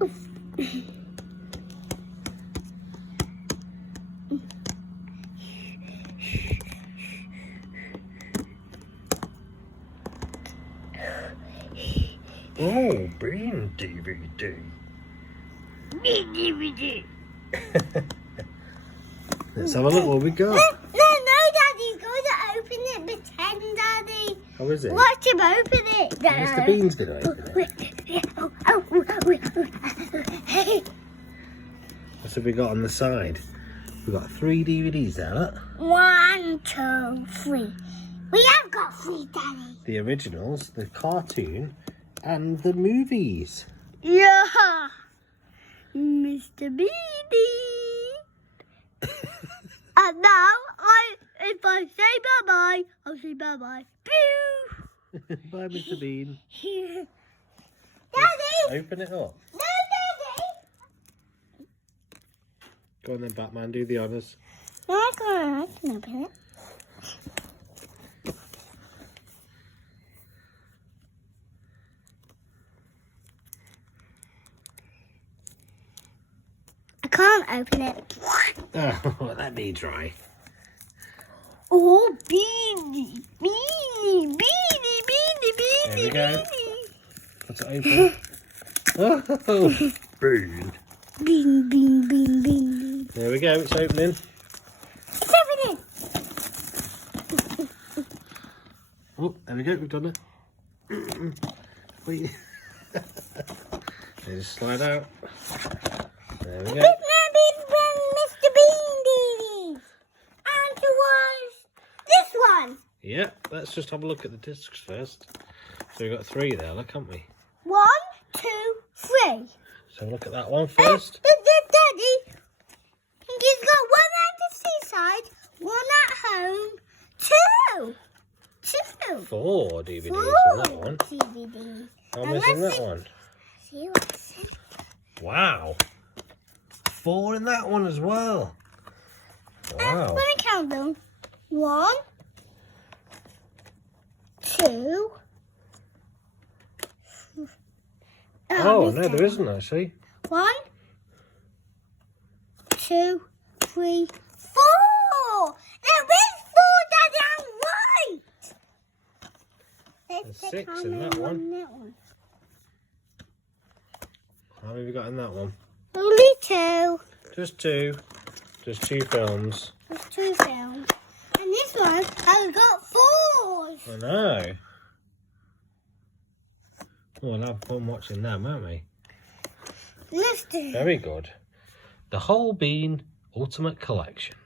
Oh, Bean DVD. Bean DVD. Let's have a look what we got. No, Daddy's going to open it. Pretend, Daddy. How is it? Watch him open it. Mr. Bean's going to open it. What have we got on the side? We've got 3 DVDs there, look. 1, 2, 3. We have got 3, Daddy. The originals, the cartoon, and the movies. Yeah. Mr. Beanie. And now, if I say bye-bye, I'll say bye-bye. Pew! Bye, Mr. Bean. Daddy! Open it up. No, Daddy! Go on then, Batman, do the honours. No, I can open it. I can't open it. Oh, let me try. Oh, Beanie, Beanie, Beanie, Beanie, There we Beanie, go. Beanie. What's it open? Oh, Bean. Bean, bean, bean, bean. There we go, it's opening. It's opening. Oh, there we go, we've done it. Wait. Just slide out. There we go. Mr. Bean DVDs. And it was this one. Yeah, let's just have a look at the discs first. So we've got 3 there, look, haven't we? 1, 2, 3. So look at that one first. Daddy, he's got 1 at the seaside, 1 at home, 2. 4 DVDs 4 in that one. DVDs. How many's in that one? See what's in. Wow. 4 in that one as well. Wow. Let me count them. 1, 2. Oh, no, there isn't actually. 1, 2, 3, 4. There is 4, Daddy. I'm right. There's 6 in that one. How many have we got in that one? Only 2. Just 2. Just 2 films. There's 2 films. And this one has got 4s. I know. Oh, we'll have fun watching them, won't we? Let's do it. Very good. The Whole Bean Ultimate Collection.